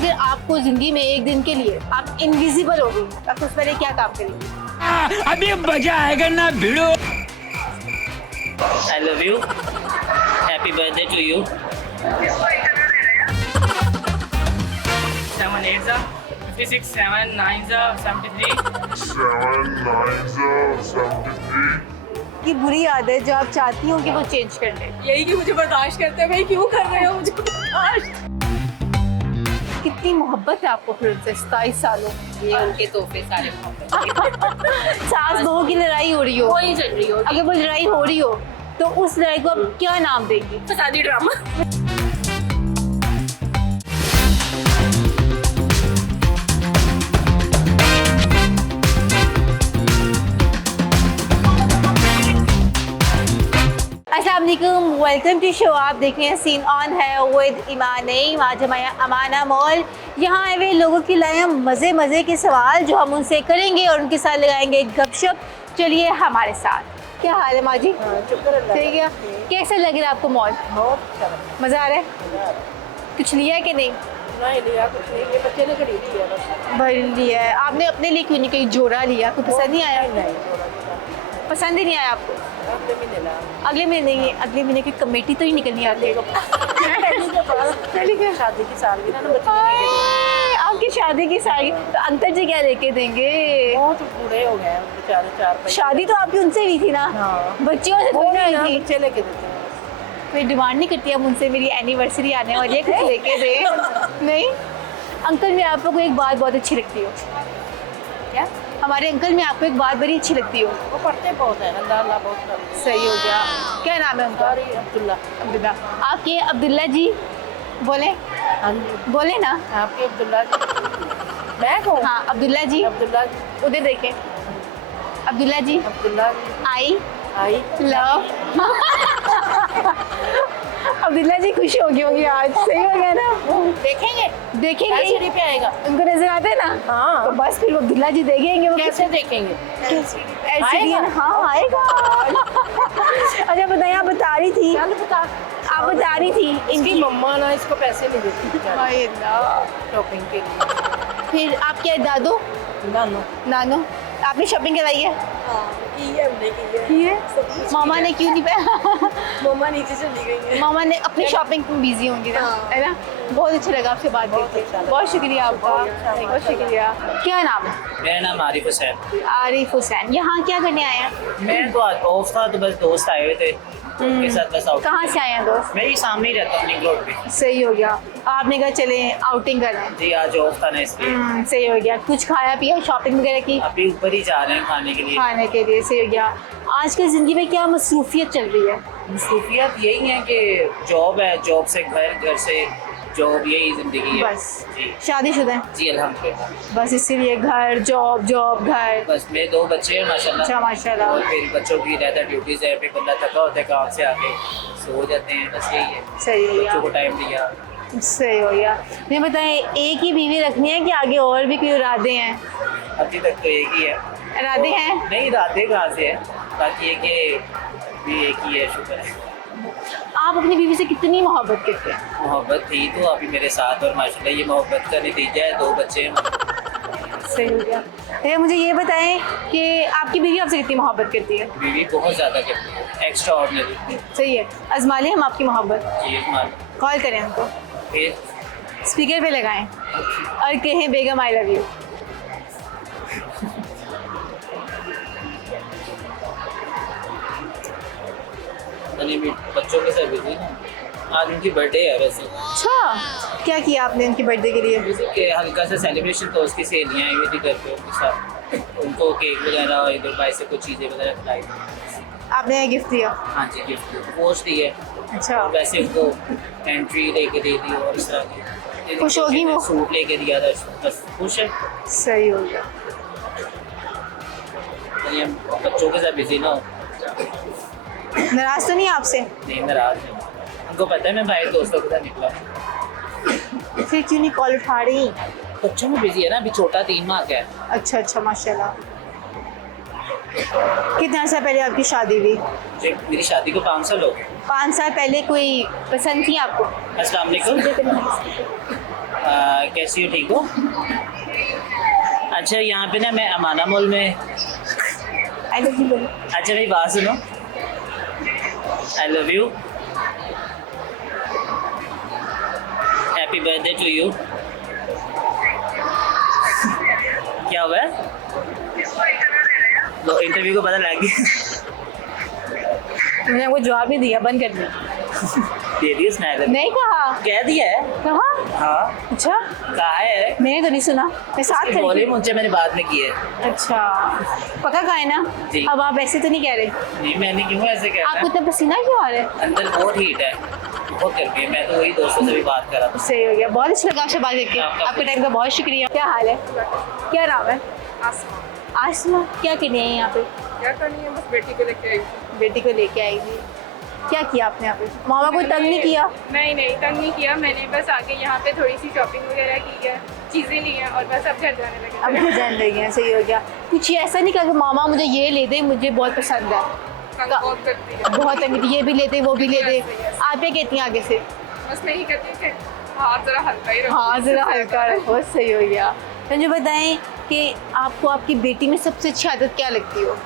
अगर आपको जिंदगी में एक दिन के लिए आप इनविजिबल हो गई, आप सबसे पहले क्या काम करेंगे? अभी मजा आएगा ना भिड़ो। I love you. Happy birthday to you. 7 8 56, 7 9 73. 7 9 73. की बुरी आदत जो आप चाहती हो कि वो चेंज कर ले। यही कि मुझे बर्दाश्त करते हैं, भाई क्यों कर रहे हो मुझे बर्दाश्त। कितनी मोहब्बत है आपको फिर उनसे 27 सालों में? ये उनके तोहफे सारे मोहब्बत सास बहू की लड़ाई हो रही हो, वही चल रही हो। अगर वो लड़ाई हो रही हो तो उस लड़ाई को आप क्या नाम देंगी? फसादी ड्रामा। अस्सलाम वालेकुम, वेलकम टू शो। आप देख रहे हैं सीन ऑन है विद ईमान नईम। आज हमारे अमाना मॉल यहाँ आए हुए लोगों की लाए हम मज़े मज़े के सवाल जो हम उनसे करेंगे और उनके साथ लगाएंगे गपशप। चलिए हमारे साथ। क्या हाल है माँ जी? ठीक है। कैसे लग रहा है आपको मॉल? मज़ा आ रहा है? कुछ लिया है कि नहीं? नहीं लिया कुछ नहीं, ये बच्चे ने खरीद लिया बस। भर लिया है। आपने अपने लिए क्यों नहीं कहीं जोड़ा लिया? कोई पसंद नहीं आया? नहीं पसंद ही नहीं आया आपको? अगले महीने ला। अगले महीने नहीं, अगले महीने की कमेटी तो ही निकलनी आती है। शादी की सालगिरह ना बच्चे ने आपकी शादी की साड़ी तो अंकल जी क्या लेके देंगे? वो तो बूढ़े हो गए हैं बेचारे, 4 पैसे। शादी तो आपकी उनसे हुई थी ना? हाँ। बच्चियों से थोड़ी ना हुई थी। बच्चे लेके देते हैं। कोई डिमांड नहीं करती अब उनसे मेरी एनिवर्सरी आने वाली है, कुछ लेके दे। नहीं अंकल, मैं आपको एक बात बहुत अच्छी लगती हो। क्या? हमारे अंकल में आपको एक बात बड़ी अच्छी लगती हो। वो पढ़ते बहुत है, अल्लाह अल्लाह बहुत करते हैं। सही हो गया। क्या नाम है उनका? सॉरी अब्दुल्ला। अब्दुल्ला। आपके अब्दुल्ला जी बोले? हाँ जी। बोले ना। आपके अब्दुल्ला जी। मैं कौन? हाँ अब्दुल्ला जी। अब्दुल्ला जी। उधर देखें। अब्दुल्ला जी। अब्दुल्ला जी। आई आई लव। अब्दुल्ला जी खुश हो गई होंगी आज। सही हो गया ना? देखेंगे देखेंगे एलसीडी पे आएगा। उनको नजर आते हैं ना? हाँ। तो बस फिर वो अब्दुल्ला जी देखेंगे। वो कैसे देखेंगे? LCD आएगा? हाँ आएगा। अच्छा बताइए, आप बता रही थी, चल बता। आप बता रही थी इनकी इनकी मम्मा ना इसको पैसे नहीं देती हाय अल्लाह। शॉपिंग के लिए। फिर आपके दादू नानो नानो आपने शॉपिंग कराई है? की है, हमने की है। मामा ने क्यों नहीं पाया? मम्मा नीचे चली गई है। मामा ने अपनी शॉपिंग में बिजी होंगी ना, है ना? बहुत अच्छा लगा आपसे बात करके। बहुत शुक्रिया आपका, बहुत शुक्रिया। क्या नाम है? मेरा नाम आरिफ हुसैन। आरिफ हुसैन। यहाँ क्या करने आए हैं? मैं तो ऑफ था तो बस दोस्त आए हुए थे, उनके साथ बस आउट। कहाँ से आए हैं दोस्त? मैं ही सामने ही रहता हूँ लिंक रोड पे। सही हो गया, आपने कहा चले आउटिंग करें। जी आज ऑफ था ना इसलिए। सही हो गया। कुछ खाया पिया, शॉपिंग वगैरह की? अभी ऊपर ही जा रहे हैं खाने के लिए। खाने के लिए। सही हो गया। आज की ज़िंदगी में क्या मसरूफियत चल रही है? मसरूफियत यही है कि जॉब है, जॉब से घर, घर से जॉब, यही जिंदगी है बस जी। शादीशुदा हैं? जी अल्हम्दुलिल्लाह। बस इसीलिए घर जॉब जॉब घर। बस मेरे 2 बच्चे हैं माशाल्लाह। अच्छा माशाल्लाह। और फिर बच्चों की रहता ड्यूटीज है, फिर बंदा थका होता है काम से आके सो जाते हैं, बस यही है। सही हो बच्चों को गया, टाइम दिया। सही हो गया। मैं बताएं, एक ही बीवी रखनी है कि आगे और भी कोई इरादे हैं? अभी तक तो एक ही है। इरादे हैं? नहीं इरादे कहाँ से है, बाकी ये कि भी एक ही है, शुक्र है। आप अपनी बीवी से कितनी मोहब्बत करते हैं? मोहब्बत थी तो अभी मेरे साथ, और माशाल्लाह ये मोहब्बत का नतीजा है 2 बच्चे हैं। सही हो गया। भैया मुझे ये बताएं कि आपकी बीवी आपसे कितनी मोहब्बत करती है? बीवी बहुत ज़्यादा करती है, एक्स्ट्रा ऑर्डिनरी। सही है। आजमा लें हम आपकी मोहब्बत। जी मान कॉल करें हमको, फिर स्पीकर पे लगाएं और कहें बेगम आई लव यू। बच्चों के साथ बिजी ना, आज उनकी बर्थडे है वैसे। अच्छा, क्या किया आपने उनकी बर्थडे के लिए? जैसे कि हल्का सा सेलिब्रेशन, तो उसकी सहेलियाँ आई हुई थी घर पे, उनके साथ उनको केक वगैरह इधर बाई से कुछ चीज़ें वगैरह खिलाई। आपने गिफ्ट दिया? हाँ जी गिफ्ट पोस्ट दी है। अच्छा, और वैसे उनको एंट्री लेके दे दी और इस तरह की। खुश होगी वो? सूट लेके दिया था, बस खुश है। सही हो गया। यानी हम बच्चों के साथ बिजी ना हो। नाराज तो नहीं आपसे? नहीं नाराज है, उनको पता है मैं बाहर दोस्तों के साथ निकला हूँ। फिर क्यों नहीं कॉल उठा रही? बच्चों में बिजी है ना, अभी छोटा 3 माह का है। अच्छा अच्छा माशाल्लाह। कितने अर्सा पहले आपकी शादी हुई? जी, मेरी शादी को 5 साल हो गए। 5 साल पहले कोई पसंद थी आपको? अस्सलाम वालेकुम। कैसी हो, ठीक हो? अच्छा, यहाँ पे ना मैं अमाना मॉल में। आई लव यू बोलो। अच्छा भाई बात सुनो, I love you, happy birthday to you. क्या हुआ है? लो इंटरव्यू को पता लग गया। मैंने वो जवाब नहीं दिया, बंद कर दिया। दे दिया उसने? नहीं कहा। कह दिया है। कहा? हाँ अच्छा, कहा है। मैंने तो नहीं सुना, मैं साथ खड़ी बोले थी। मुझे, मैंने बाद में की है। अच्छा, पक्का कहा है ना? जी। अब आप ऐसे तो नहीं कह रहे? नहीं मैंने क्यों ऐसे कहता आपको इतना पसीना क्यों आ रहा है? अंदर बहुत हीट है, बहुत गर्मी है। मैं तो वही दोस्तों से भी बात कर रहा था। सही हो गया, बहुत अच्छा लगा आपसे बात करके। आपके टाइम का बहुत शुक्रिया। क्या हाल है? क्या नाम है? आसमा। आसमा। क्या करनी है यहाँ पे? क्या करनी है, बस बेटी को लेके आई थी। बेटी को लेके आई थी। क्या किया आपने यहाँ पे? मामा को तंग नहीं किया? नहीं नहीं, तंग नहीं किया। मैंने बस आके यहाँ पे थोड़ी सी शॉपिंग वगैरह की है, चीज़ें ली हैं और बस अब घर जाने लगे। अब घर जाने लगी हैं। सही हो गया। कुछ ऐसा नहीं कहा कि मामा मुझे ये ले दे, मुझे बहुत पसंद है? तंग बहुत करती है, बहुत तंग, ये भी ले दे वो भी ले दे। Yes, yes. आप क्या कहती हैं आगे से? बस नहीं करती थे। हाथ जरा हल्का ही रखो। हाँ, ज़रा हल्का रखो। सही हो गया। तो मुझे बताएं कि आपको आपकी बेटी में सबसे अच्छी आदत क्या लगती हो?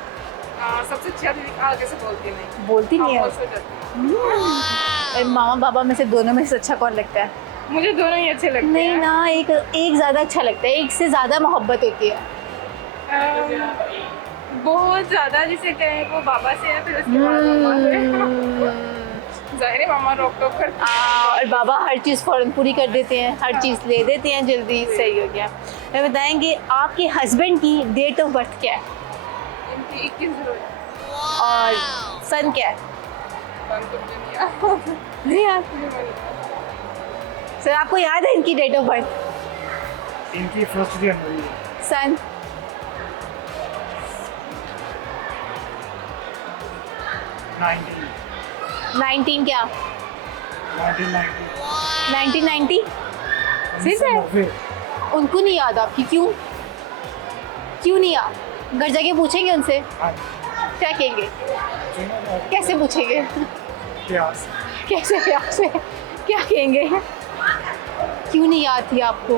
सबसे अच्छी आदत आगे से बोलती नहीं। बोलती नहीं है? खामोश हो जाती है। और मामा पापा में से दोनों में से अच्छा कौन लगता है? मुझे दोनों ही अच्छे लगते नहीं हैं। ना, एक ज़्यादा अच्छा लगता है, एक से ज़्यादा मोहब्बत होती है। बहुत ज़्यादा जिसे कहें वो बाबा से है, फिर उसके बाद मामा से। जाहिर है मामा रोक टोक करते हैं। और बाबा हर चीज़ फ़ौरन पूरी कर देते हैं, हर चीज़ ले देते हैं जल्दी। सही हो गया। मैं बताएंगे आपके हस्बैंड की डेट ऑफ बर्थ क्या है इनकी 21 और सन क्या है? नहीं यार, सर आपको याद है इनकी डेट ऑफ बर्थ? इनकी 1 जनवरी है। सन? 19 क्या? 1990। 1990? फिर से? 1990। उनको नहीं याद आपकी? क्यों क्यों नहीं याद? घर जाके पूछेंगे उनसे, हाँ, क्या कहेंगे? चुनो कैसे पूछेंगे? इतिहास। कैसे प्यार से क्या कहेंगे? क्यों नहीं याद थी आपको?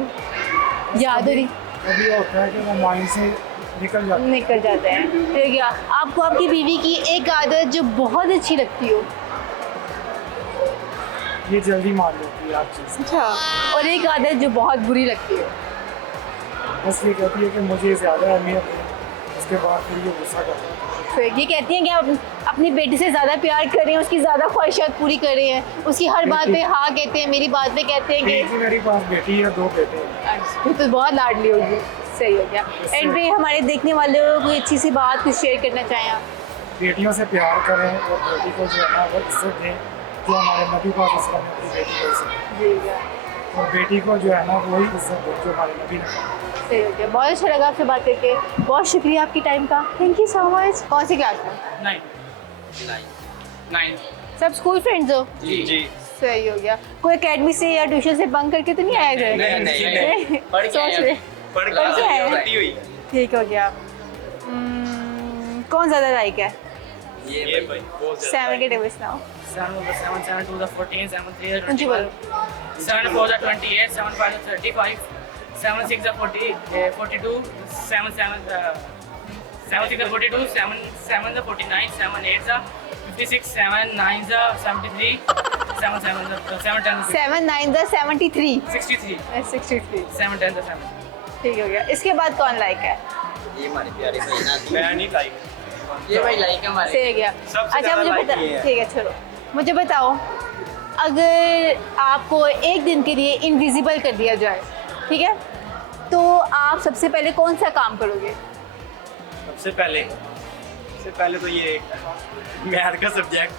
याद हो रही? कभी होता है कि वो माइंड से निकल जाता है। निकल जाते हैं। फिर क्या आपको आपकी बीवी की एक आदत जो बहुत अच्छी लगती हो? ये जल्दी मान लेती है आप चीज़। अच्छा, और एक आदत जो बहुत बुरी लगती है? बस ये कहती है कि मुझे ज़्यादा अहमियत है, उसके बाद फिर ये गुस्सा करता है। फिर ये कहती हैं कि आप अपनी बेटी से ज़्यादा प्यार कर रहे हैं, उसकी ज़्यादा ख्वाहिशात पूरी कर रहे हैं, उसकी हर बात पे हाँ कहते हैं, मेरी बात पे कहते हैं एक ही मेरे पास बेटी है, 2 बेटे हैं। कि तो बहुत लाडली होगी। सही हो गया। एंड पे हमारे देखने वालों को कोई अच्छी सी बात कुछ शेयर करना चाहें आप? बेटियों से प्यार करें और बेटी को जो है ना वो इज्जत दें, जो हमारे नबी पाक वसल्लम ने अपनी बेटी को इज्जत दी। और बेटी को जो है ना वही इज्जत दे जो हमारे नबी ने कहा। सही हो गया। बहुत अच्छा लगा आपसे बात करके। बहुत शुक्रिया आपकी टाइम का। Thank you so much. कौन सी क्लास में? 9 सब स्कूल फ्रेंड्स हो? जी। सही हो गया। कोई एकेडमी से या ट्यूशन से बंक करके तो नहीं आए थे? नहीं। पढ़ के सोच आए रहे हैं। पढ़ पढ़ के आए हैं। छुट्टी हुई। ठीक हो गया। कौन ज़्यादा लाइक है? ये भाई बहुत 7 के टेबल सुनाओ। 7 2 14 7 3 ऊंची बोलो। 7 4 28 7 5 35 7 6 40 42 7 7 7 6 42 7 7 49 7 8 56 7 9 73 7 7 7 10 7 9 73 63 63। 7 10 7 ठीक हो गया। इसके बाद कौन लाइक है? ये हमारी प्यारी बहना थी। मैं नहीं लाइक ये भाई लाइक है हमारे। सही हो गया। सबसे अच्छा ज़्यादा मुझे like बता, ये है। ठीक है छोड़ो। मुझे बताओ, अगर आपको एक दिन के लिए इनविजिबल कर दिया जाए, ठीक है, तो आप सबसे पहले कौन सा काम करोगे? सबसे पहले तो ये मैथ का सब्जेक्ट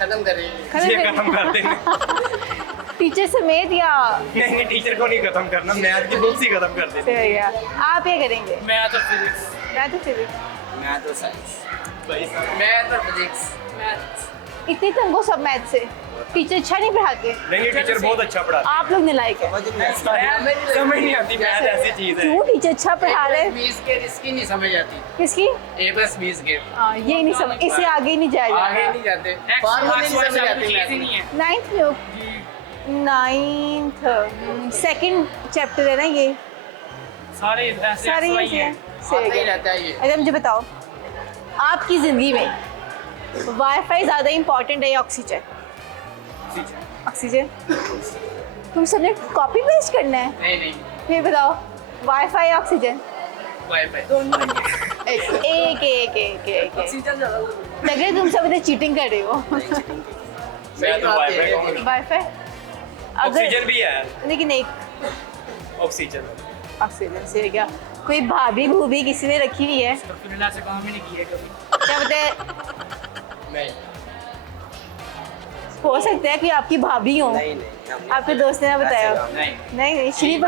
खत्म करें। ये खत्म कर देंगे। टीचर समेत या? नहीं टीचर को नहीं खत्म करना, मैथ की बुक्स ही खत्म कर देंगे। सही हो गया। आप क्या करेंगे? मैं तो फिजिक्स मैं तो फिजिक्स। मैं तो साइंस। मैं तो फिजिक्स इतनी तंग हो सब मैथ से? टीचर अच्छा नहीं पढ़ाते? नहीं टीचर बहुत अच्छा पढ़ाता आप लोग नालायक है। है। समझ नहीं आती मैथ ऐसी चीज है। क्यों? टीचर अच्छा पढ़ा रहे। 20 के इसकी नहीं समझ आती। किसकी? A+20 के हाँ, ये नहीं समझ, इससे आगे नहीं जाएगा। आगे नहीं जाते। X, फॉर्मूले नहीं Y, समझ Z आती चीज़ ही मैथ नहीं है। 9th में हो? 9th सेकंड चैप्टर है ना ये, सारे ऐसे सारे वही ये हैं। सही है। अच्छा मुझे बताओ, आपकी ज़िंदगी में वाईफाई ज़्यादा इम्पोर्टेंट है या ऑक्सीजन? ऑक्सीजन। तुम सबने कॉपी पेस्ट करना है? नहीं फिर बताओ, वाईफाई या ऑक्सीजन? वाईफाई एक लग रहा है तुम सब इधर चीटिंग कर रहे हो। मैं तो वाईफाई कहूँगा। वाईफाई ऑक्सीजन भी है, लेकिन एक ऑक्सीजन। ऑक्सीजन से हो गया। कोई भाभी भूभी किसी ने रखी हुई है? तो फिर से काम ही नहीं किया कभी। क्या बताए? नहीं हो सकता है कि आपकी भाभी हो, आपके दोस्त ने ना बताया। नहीं शरीफ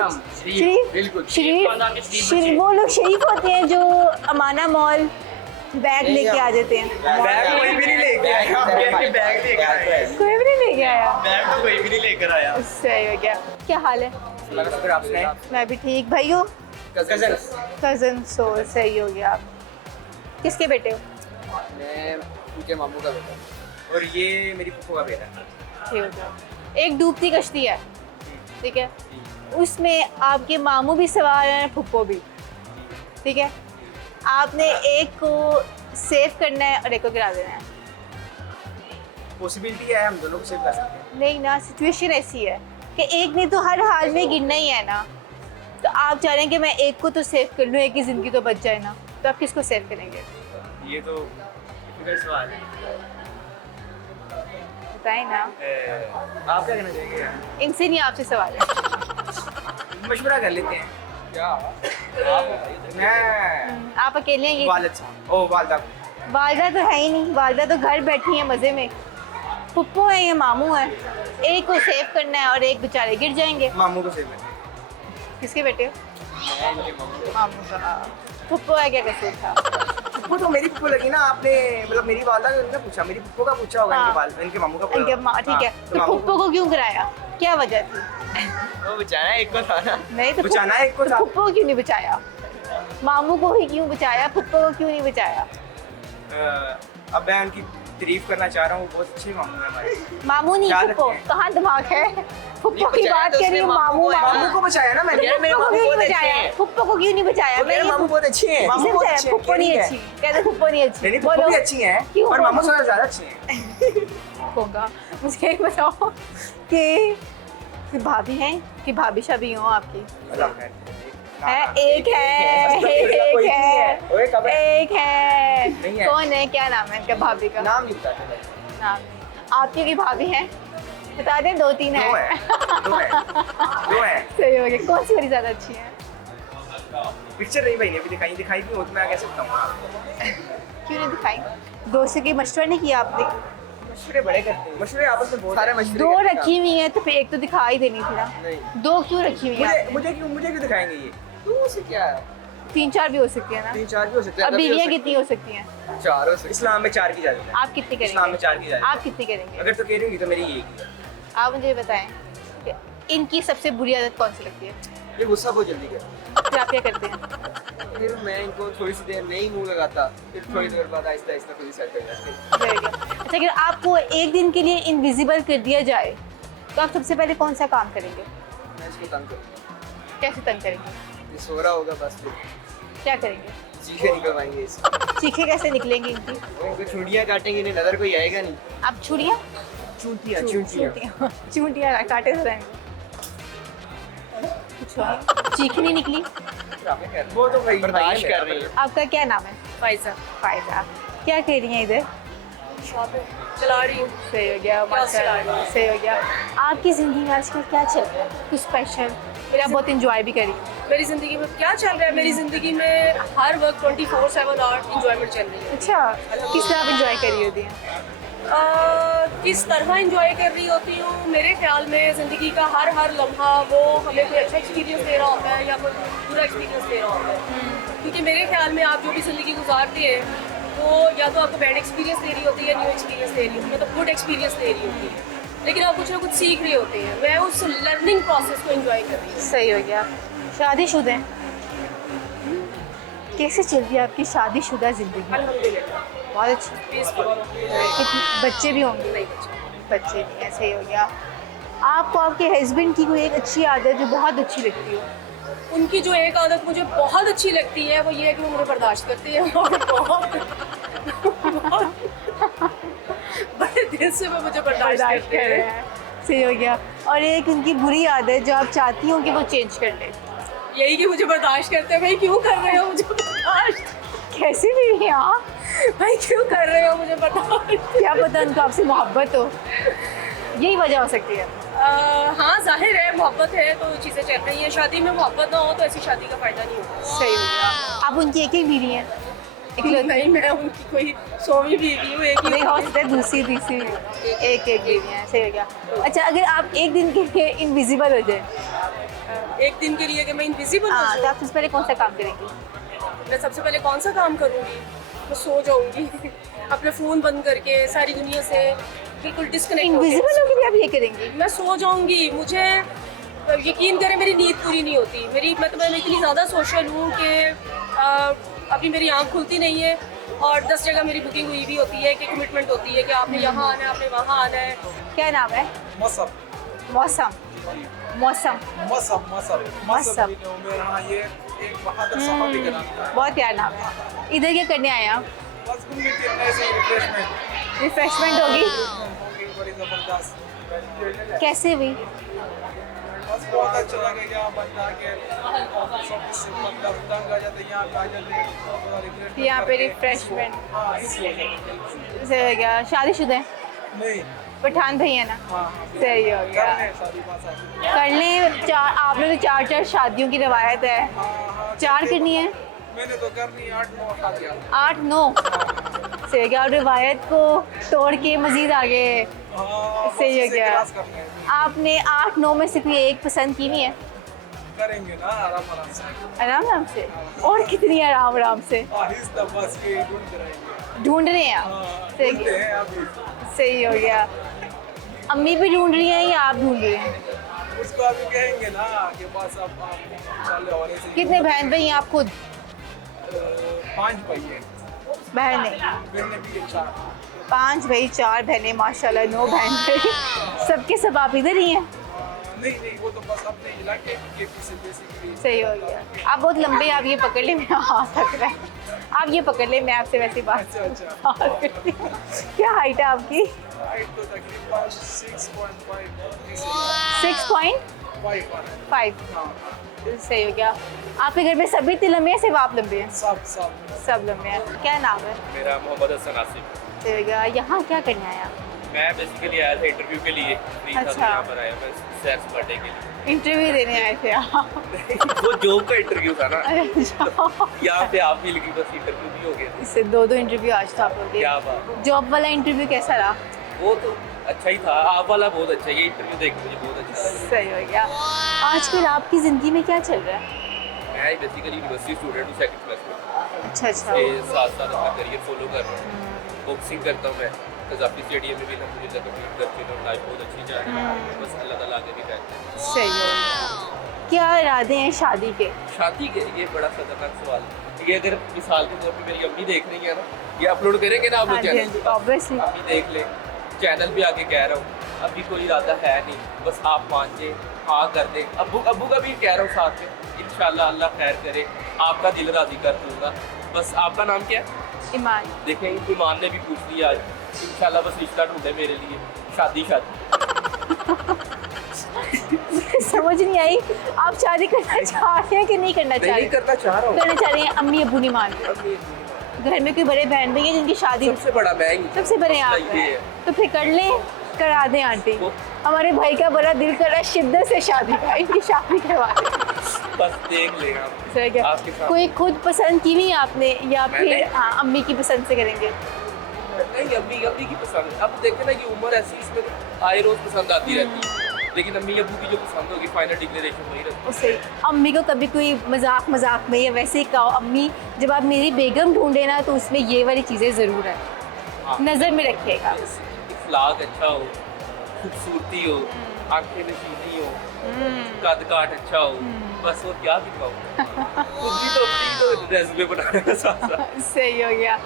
बिल्कुल। शरीफ वो लोग शरीफ होते हैं जो अमाना मॉल बैग लेके आ जाते हैं। बैग कोई भी नहीं लेके आया, बैग लेके आया, कोई भी नहीं लेके आया। बैग तो कोई भी नहीं लेकर आया। सही हो गया। क्या हाल है? फिर आपने मैं भी ठीक। भाई हो? कजन। कजन। सो सही हो गया। आप किसके बेटे हो? मैं उनके मामू का बेटा और ये मेरी फूफो का बेटा। ठीक हो गया। एक डूबती कश्ती है, ठीक है, उसमें आपके मामू भी सवार हैं, फुप्पो भी, ठीक है। आपने एक को सेव करना है और एक को गिरा देना है। पॉसिबिलिटी है हम दोनों को सेव कर सकते हैं। नहीं ना, सिचुएशन ऐसी है कि एक ने तो हर हाल में गिरना ही है ना, तो आप चाह रहे हैं कि मैं एक को तो सेव कर लूँ, एक की ज़िंदगी तो बच जाए ना, तो आप किसको सेव करेंगे? ये तो डिफिकल्ट सवाल है। बताएं ना। आप क्या कहना चाहेंगे? इनसे नहीं, आपसे सवाल है। मशवरा कर लेते हैं क्या? मैं आप अकेले हैं? ये वालिद साहब ओ वालदा वालदा तो है ही नहीं, वालदा तो घर बैठी है मज़े में। पुप्पो है या मामू है, एक को सेव करना है और एक बेचारे गिर जाएंगे। मामू को सेव करना। किसके बेटे हो? मैं इनके मामू। मामू का। पुप्पो है, क्या कसूर था? वो तो मेरी फुप्पो लगी ना, आपने मतलब मेरी वालदा ने पूछा, मेरी फुप्पो का पूछा होगा। हाँ। इनके वाल इनके मामू का इनके ठीक है, तो पुप्पो को क्यों कराया? क्या वजह थी? वो बचाना एक को था ना। नहीं तो बचाना एक को था। पुप्पो को क्यों नहीं बचाया? मामू को ही क्यों बचाया, पुप्पो को क्यों नहीं बचाया? अब मैं उनकी तारीफ करना चाह रहा हूँ, बहुत अच्छे मामू हैं हमारे। मामू नहीं, याद पुप्पो। रखें। कहाँ दिमाग है? पुप्पो की बात कर रही हूँ। मामू मामू को बचाया ना मैंने। पुप्पो को क्यों नहीं बचाया? पुप्पो को क्यों नहीं बचाया? मैं मामू बहुत अच्छे हैं। मामू बहुत अच्छे हैं। पुप्पो नहीं अच्छी, कहते पुप्पो नहीं अच्छी। नहीं पुप्पो भी अच्छी हैं, क्यों? पर मामू से ज़्यादा अच्छी हैं। होगा। मुझे एक बताओ कि भाभी हैं कि भाभी शाभी हो आपकी? है, एक है। कौन है? क्या नाम है इनका भाभी का? नाम नहीं बताते। नाम आपकी की भाभी हैं? बता दें, 2-3 है। दो है। सही हो गया। कौन सी वाली ज़्यादा अच्छी है? पिक्चर नहीं भाई ने अभी दिखाई भी हो तो मैं कह सकता हूँ। क्यों नहीं दिखाई? दोस्तों की मशवरा नहीं किया आपने? मशवरे बड़े करते हैं, मशवरे आपस में बहुत सारे मशवरे दो करते हैं। रखी हुई हैं तो फिर एक तो दिखाई देनी थी ना। नहीं। दो क्यों रखी हुई है? मुझे क्यों दिखाएंगे ये? दो से क्या है? 3-4 भी हो सकती है ना। 3-4 भी हो सकते हैं। अब बीवियाँ कितनी हो सकती हैं? 4 हो सकती है। इस्लाम में 4 की इजाजत है। आप कितनी इस्लाम में करेंगे? 4 की इजाजत आप कितनी करेंगे? अगर तो कह रही होगी तो मेरी एक ही है। आप मुझे बताएं कि इनकी सबसे बुरी आदत कौन सी लगती है? ये गुस्सा बहुत जल्दी करता फिर आप क्या करते हैं? है। फिर मैं इनको थोड़ी सी देर नहीं मुंह लगाता, फिर थोड़ी देर बाद आहिस्ता आहिस्ता खुद ही सेट हो जाते हैं। Very good. अच्छा, अगर आपको एक दिन के लिए इनविजिबल कर दिया जाए तो आप सबसे पहले कौन सा काम करेंगे? मैं इसको तंग करूँगा। कैसे तंग करेंगे? ये सो रहा होगा बस फिर क्या करेंगे? चीखें निकलवाएंगे इसको। चीखे कैसे निकलेंगी इनकी? इनको चूड़ियाँ काटेंगे, इन्हें नजर कोई आएगा नहीं। आप छुड़ियाँ? चूंटियाँ चूंटियाँ काटे से रहेंगे। चीख नहीं निकली? वो तो भाई बर्दाश्त कर रही है। आपका क्या नाम है? फाइजा फायदा। क्या कह रही हैं इधर? चला रही हूँ। सही हो गया, माशाल्लाह सही हो गया। आपकी ज़िंदगी में आजकल क्या चल रहा है? कुछ स्पेशल? फिर आप बहुत इंजॉय भी करी? मेरी ज़िंदगी में क्या चल रहा है? मेरी ज़िंदगी में हर वक्त 24/7 आवर इंजॉयमेंट चल रही है। अच्छा, किस तरह आप इंजॉय करी होती हैं? किस तरह इंजॉय कर रही होती हूँ? मेरे ख्याल में ज़िंदगी का हर लम्हा वो हमें कोई अच्छा एक्सपीरियंस दे रहा होता है या कोई बुरा एक्सपीरियंस दे रहा होता है। क्योंकि मेरे ख्याल में आप जो भी ज़िंदगी गुजारते हैं वो या तो आपको बैड एक्सपीरियंस दे रही होती है या न्यू एक्सपीरियंस दे रही होती है, मतलब गुड एक्सपीरियंस दे रही होती है, लेकिन आप कुछ ना कुछ सीख रहे होते हैं। मैं उस लर्निंग प्रोसेस को एंजॉय कर रही हूँ। सही हो गया। शादीशुदा हैं? कैसे चल रही है आपकी शादीशुदा ज़िंदगी? अल्हम्दुलिल्लाह बहुत अच्छी। पीसफुल। कितने बच्चे भी होंगे? नहीं बच्चे नहीं है, सही हो गया। आपको आपके हस्बैंड की कोई एक अच्छी आदत जो बहुत अच्छी लगती हो? उनकी जो एक आदत मुझे बहुत अच्छी लगती है वो ये है कि वो मुझे बर्दाश्त करते हैं और बहुत बड़े दिल से वो मुझे बर्दाश्त करते हैं। सही हो गया। और एक उनकी बुरी आदत जो आप चाहती हो कि वो चेंज कर ले? यही कि मुझे बर्दाश्त करते हैं। भाई क्यों कर रहे हो मुझे बर्दाश्त? कैसी भी है आप? भाई क्यों कर रहे हो मुझे बर्दाश्त? क्या पता उनको आपसे मोहब्बत हो, यही वजह हो सकती है। हाँ जाहिर है मोहब्बत है तो चीज़ें चल रही हैं। शादी में मोहब्बत ना हो तो ऐसी शादी का फ़ायदा नहीं होता। सही हो गया। आप उनकी एक ही बीवी हैं? नहीं मैं उनकी कोई 100वीं बीवी हूँ। एक ही नहीं हो सकता है दूसरी तीसरी, एक बीवी है। सही हो गया। अच्छा, अगर आप एक दिन के लिए इनविजिबल हो जाए, एक दिन के लिए कि मैं इनविजिबल हाँ, हो तो आप सबसे पहले कौन सा काम करेंगी? मैं सबसे पहले कौन सा काम करूँगी? मैं सो जाऊँगी अपने फ़ोन बंद करके सारी दुनिया से बिल्कुल डिस्कनेक्ट। इनविजिबल होकर आप ये करेंगी? मैं सो जाऊँगी। मुझे यकीन करें मेरी नींद पूरी नहीं होती। मेरी मतलब मैं इतनी ज़्यादा सोशल हूँ कि अभी मेरी आँख खुलती नहीं है और 10 जगह मेरी बुकिंग हुई भी होती है कि कमिटमेंट होती है कि आपने यहाँ आना है, आपने वहाँ आना है। क्या नाम है? मौसम मौसम। मौसम मौसम मौसम मौसम। मेरे यहाँ ये एक बहादुर सहाबी का नाम था। बहुत प्यारा नाम है। इधर क्या करने आए आप? बस घूमने फिरने ऐसे रिफ्रेशमेंट रिफ्रेशमेंट होगी? होगी बड़ी ज़बरदस्त। कैसे हुई? बस बहुत अच्छा लगेगा बंदा के सबसे मतलब तंग आ जाते हैं यहाँ पे आ जाते हैं यहाँ पे रिफ्रेशमेंट। हाँ इसलिए सही हो गया। शादीशुदा है? नहीं पठान भाई है ना? सही हो गया। करने सारी बात कर लें। चार आपने तो 4 शादियों की रवायत है, 4 करनी है? मैंने तो करनी 8-9 शादियाँ। 8-9 सही हो गया। और रिवायत को तोड़ के मजीद आगे सही हो गया। आपने 8-9 में से कोई एक पसंद की नहीं है? करेंगे ना आराम आराम से। आराम से? और कितनी आराम से आहिस्ता बस के ढूंढ रहेंगे। ढूंढ रहे हैं आप? सही ढूंढते हैं अभी। सही हो गया। अम्मी भी ढूंढ रही हैं या आप ढूंढ रहे हैं? उसको अभी कहेंगे ना कि बस अब चले और ऐसे। कितने बहन भाई हैं आप खुद? 5 भाई हैं। बहन नहीं? बहनें भी 4। 5 भाई 4 बहनें, माशाल्लाह 9 बहन भाई। सबके सब आप इधर ही हैं? नहीं वो तो बस अपने इलाके के पीछे बेसिकली। सही हो गया। आप बहुत लंबे, आप ये पकड़ लें, मेरा हाथ लग रहा है। आप ये पकड़ लें, मैं आपसे वैसी बात अच्छा करती हूँ। क्या हाइट है आपकी? हाइट तो तकरीबन 6.5 6.5। सही हो गया। आपके घर में सभी इतने लंबे हैं, सिर्फ आप लंबे हैं? सब लंबे हैं। क्या नाम है? मेरा मोहम्मद हसन आसिफ। सही हो गया। यहाँ क्या करने आया? मैं बेसिकली आया था इंटरव्यू के लिए। अच्छा। यहाँ पर आया मैं सैर सपाटे के लिए। इंटरव्यू देने आए थे आप? वो जॉब का इंटरव्यू था ना। अच्छा। यहाँ पे आप भी लगी बस इंटरव्यू भी हो गया। इससे 2 इंटरव्यू आज था आप लोग क्या बात। जॉब वाला इंटरव्यू कैसा रहा? वो तो अच्छा ही था। आप वाला बहुत अच्छा है। ये इंटरव्यू देख के मुझे बहुत अच्छा लगा। सही हो गया। आजकल आपकी ज़िंदगी में क्या चल रहा है? मैं बेसिकली यूनिवर्सिटी स्टूडेंट हूँ, 2nd क्लास में। अच्छा। ये 7 साल अपना करियर फॉलो कर रहा हूँ। बॉक्सिंग करता हूँ मैं। कज़ाफ़ी स्टेडियम में भी अलहमदुलिल्लाह कम्पीट करके और लाइफ बहुत अच्छी जा रही है। बस अल्लाह ताला आगे भी रहते हैं। सही हो गया। क्या इरादे हैं शादी के? शादी के ये बड़ा खतरनाक सवाल है। ये अगर मिसाल के तौर पे मेरी अम्मी देख रही है ना, ये अपलोड करेंगे ना आप लोग चैनल, ऑब्वियसली अम्मी देख ले। चैनल पे आके कह रहा हूँ अभी कोई इरादा है नहीं, बस आप मान जाए, हाँ कर दे। अब्बू का भी कह रहा हूँ साथ में, इंशाल्लाह अल्लाह खैर करे, आपका दिल राज़ी कर दूँगा। बस आपका नाम क्या है? ईमान। देखें ईमान ने भी पूछ लिया आज। इंशाल्लाह बस रिश्ता ढूंढे मेरे लिए। शादी समझ नहीं आई। आप शादी करना चाह रहे हैं कि नहीं करना चाह रहे? नहीं करना चाह रहा हूँ। करना चाह रहे हैं। अम्मी अब्बू नहीं मान रहे? घर में कोई बड़े बहन भाई हैं जिनकी शादी? सबसे बड़ा मैं ही। सबसे बड़े आप हैं। तो फिर कर लें, करा दें आंटी। हमारे भाई का बड़ा दिल कर रहा है शिद्दत से शादी का, इनकी शादी करवा दें। बस देख लेगा सही क्या? कोई खुद पसंद की नहीं आपने या फिर हाँ अम्मी की पसंद से करेंगे? नहीं अम्मी की पसंद। अब देखें ना कि उम्र ऐसी, इसमें तो आए रोज पसंद आती रहती है, लेकिन अम्मी अब्बू की जो पसंद होगी फाइनल डिक्लेरेशन वही रहती है। उससे अम्मी को कभी कोई मजाक में या वैसे ही कहो अम्मी जब आप मेरी बेगम ढूंढे ना तो उसमें ये वाली चीज़ें ज़रूर है, नज़र में रखिएगा। इखलाक अच्छा हो, खूबसूरती हो, आंखें नशीली हो, कद काट अच्छा हो, बस और क्या दिखाओ। खुद भी तो रेज़्यूमे बनाने का साथ। सही हो गया।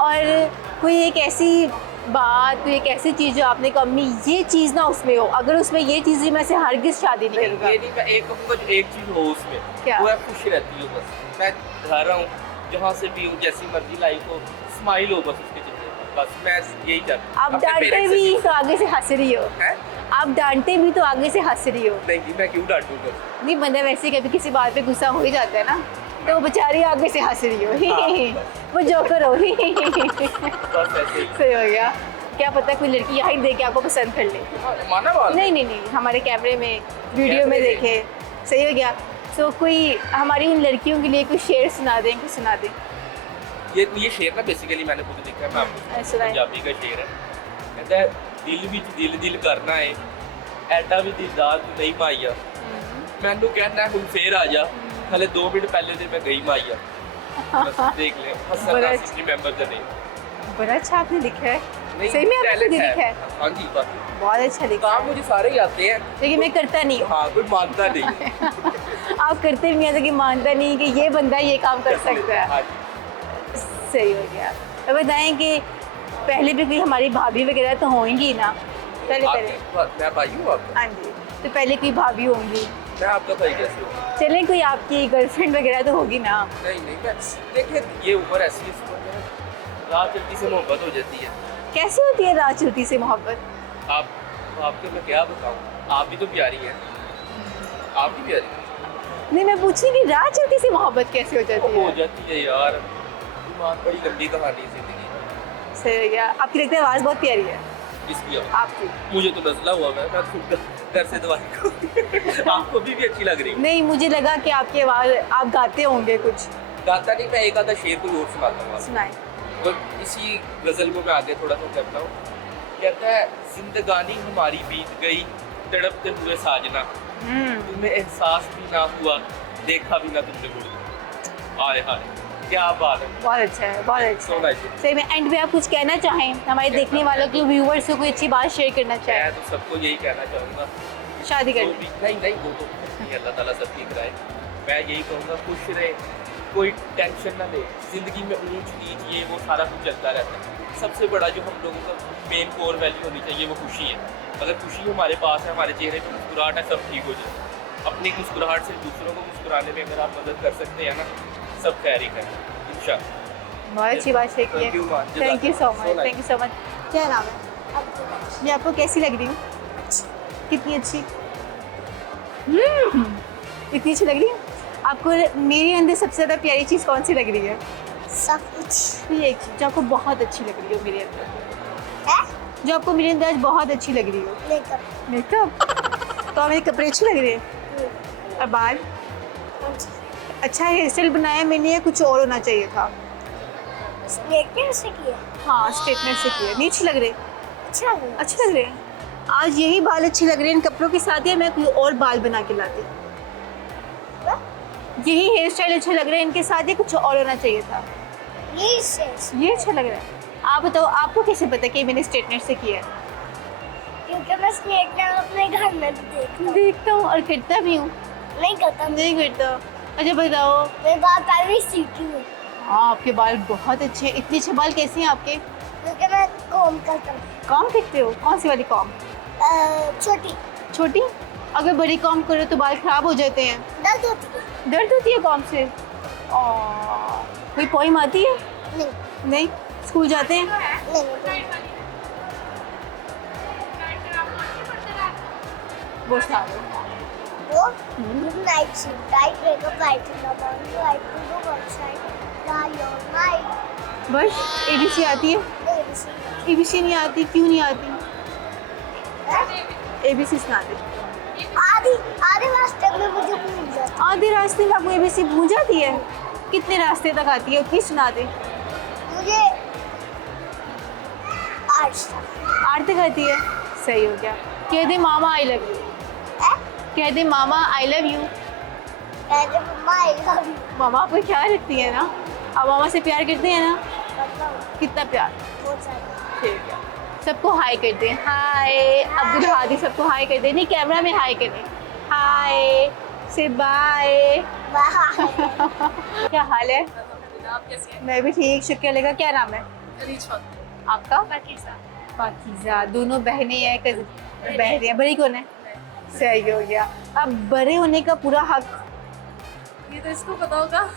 और कोई एक ऐसी बात तो एक ऐसी चीज़ जो आपने कहा अम्मी ये चीज़ ना उसमें हो, अगर उसमें ये चीज़ ही मैं से हरगिज़ शादी नहीं करूँगा। ये नहीं, मैं एक कहूँगा जो एक चीज़ हो उसमें, क्या? वो है खुश रहती हो बस। मैं घर आऊँ, जहाँ से भी हूँ, जैसी मर्जी लाइफ हो, स्माइल हो बस उसके चलते, बस मैं यही चाहता हूँ। आप डांटे भी तो आगे से हंस रही हो, हैं? आप डांटे भी तो आगे से हंस रही हो। नहीं, मैं क्यों डांटूंगा? नहीं बंदा वैसे कभी किसी बात पे गुस्सा हो ही जाता है ना, तो वो बेचारी आगे से हंस रही हो। वो जोकर हो। बस ऐसे ही। सही हो गया। क्या पता कोई लड़की यहाँ ही देख के आपको पसंद कर ले। माना बात? नहीं, हमारे कैमरे में वीडियो में कैमरे देखे। सही हो गया। तो कोई हमारी इन लड़कियों के लिए कोई शेर सुना दें, कुछ सुना दें। ये शेर ना बेसिकली मैंने खुद लिखा है, मैं आपको ऐसा है। पंजाबी का शेर है। कहता है दिल विच दिल दिल करना है, ऐडा भी दिलदार तू नहीं माइया, मैनू कहना हुण फेर आ जा, हले 2 मिनट पहले तो मैं गई माइया। बस देख ले, हसन बड़ा नासिर रिमेंबर द नेम। बड़ा अच्छा आपने लिखा है। नहीं, सही में आपने talent खुद ही लिखा है। हाँ जी, बाकी बहुत अच्छा लिखा काम है। मुझे सारे ही आते हैं, लेकिन मैं करता नहीं हूँ। हाँ कोई मानता नहीं। आप करते भी हैं कि मानता नहीं कि ये बंदा ये काम कर सकता है। हाँ जी। सही हो गया। तो बताएं कि पहले भी कोई हमारी भाभी वगैरह तो होंगी ना, पहले मैं भाई हूँ आपका? हाँ जी, तो पहले कोई भाभी होंगी, मैं आपका भाई कैसे हूँ? चलें कोई आपकी गर्लफ्रेंड वगैरह तो होगी ना। नहीं, मैं देखिए ये उम्र ऐसी है, इस उम्र में रात जल्दी से मोहब्बत हो जाती है। कैसे होती है रात चलती से मोहब्बत? आपको मैं क्या बताऊँ, आप भी तो प्यारी हैं, आप भी प्यारी हैं। नहीं मैं पूछ रही कि रात चलती से मोहब्बत कैसे हो जाती हो है? जाती है यार, ईमान बड़ी लंबी कहानी है जिंदगी। सही हो गया। आपकी लगता है आवाज़ बहुत प्यारी है इसकी आपकी। मुझे तो नजला हुआ, मैं खुद घर से दवाई को आपको भी अच्छी लग रही है। नहीं मुझे लगा कि आपकी आवाज़, आप गाते होंगे कुछ। गाता नहीं, मैं एक आधा शेर कोई और सुनाता हूँ आपको। सुनाए। तो इसी गजल को मैं आगे थोड़ा सा करता हूँ। कहता है जिंदगानी हमारी बीत गई तड़पते हुए साजना, तुम्हें एहसास भी ना हुआ देखा भी ना तुमने मुड़। आए हाय क्या बात है, बहुत अच्छा है, बहुत अच्छा So है। nice. सही में एंड में आप कुछ कहना चाहें हमारे देखने वालों के व्यूवर्स को, कोई अच्छी बात शेयर करना चाहें? मैं तो सबको यही कहना चाहूँगा, शादी जो करनी। भी नहीं वो तो नहीं, अल्लाह ताला सबकी कराए। मैं यही कहूँगा खुश रहे, कोई टेंशन ना ले, ज़िंदगी में ऊंच नीच ये वो सारा कुछ चलता रहता है। सबसे बड़ा जो हम लोगों का मेन कोर वैल्यू होनी चाहिए वो खुशी है। अगर खुशी हमारे पास है, हमारे चेहरे पर मुस्कुराहट है, सब ठीक हो जाए। अपनी मुस्कुराहट से दूसरों को मुस्कुराने में अगर आप मदद कर सकते हैं ना, सब खैर ही करें इंशाल्लाह। बहुत अच्छी बात शेयर की है। Thank you so much, thank you so much. क्या नाम है? मैं आपको कैसी लग रही हूँ? कितनी अच्छी? इतनी अच्छी लग रही है? आपको मेरे अंदर सबसे ज़्यादा प्यारी चीज़ कौन सी लग रही है? सब कुछ। ये एक चीज़ जो आपको बहुत अच्छी लग रही हो मेरे अंदर, जो आपको मेरे अंदर आज बहुत अच्छी लग रही हो। मेकअप। मेकअप? तो मेरे कपड़े अच्छे लग रहे हैं? और बाल अच्छा हेयर स्टाइल बनाया मैंने या कुछ और होना चाहिए था? स्ट्रेटनर से किया। हाँ स्ट्रेटनर से किया। नहीं अच्छे लग रहे? अच्छा लग रहा। अच्छे लग रहे हैं। आज यही बाल अच्छे लग रहे हैं इन कपड़ों के साथ, या मैं कोई और बाल बना के लाती? यही हेयर स्टाइल अच्छा लग रहा है इनके साथ, या कुछ और होना चाहिए था? ये अच्छा लग रहा है। आप बताओ आपको कैसे पता कि मैंने स्ट्रेटनर से किया है? क्योंकि मैं स्ट्रेटनर अपने घर में भी देखता हूँ और करता भी हूँ। नहीं करता। नहीं करता। अच्छा बताओ। मैं बाल पहले सीखी हूँ। हाँ आपके बाल बहुत अच्छे हैं। इतने अच्छे बाल कैसे हैं आपके? क्योंकि मैं कॉम करता हूँ। कॉम करते हो? कौन सी वाली कॉम? छोटी। छोटी? अगर बड़ी कॉम करो तो बाल खराब हो जाते हैं। दर्द होती है। दर्द होती है कॉम से? कोई पोइम आती है? नहीं। नहीं? स्कूल जाते हैं? नहीं। वो सुना दो। वो night shift, night makeup, night in the morning, night to the worksite, डाल योर नाइट। बस ABC आती है? ABC नहीं आती। क्यों नहीं आती? ABC सुना दे। आधे रास्ते में मुझे भूल जाती। आधे रास्ते में आपको ABC भूल जाती है? कितने रास्ते तक आती है उतनी सुना दे। मुझे 8 तक आती है। सही हो गया। कह दे मामा आई लव यू। कह दे मामा आई लव यू। कह दे मम्मा आई लव यू। मामा आपको ख्याल रखती है ना? आप मामा से प्यार करते हैं ना? कितना प्यार? बहुत सारा। ठीक है। सबको हाय कर दें। हाय अब्दुल हादी, सबको हाय कर दें। नहीं कैमरा में हाय करें। हाय से बाय। क्या हाल है? आप कैसी हैं? मैं भी ठीक, शुक्र लगा। क्या नाम है रिच आपका? पाकीज़ा, दोनों बहनें हैं, बहनें हैं। बड़ी कौन है? सही हो गया। अब बड़े होने का पूरा हक ये तो इसको पता होगा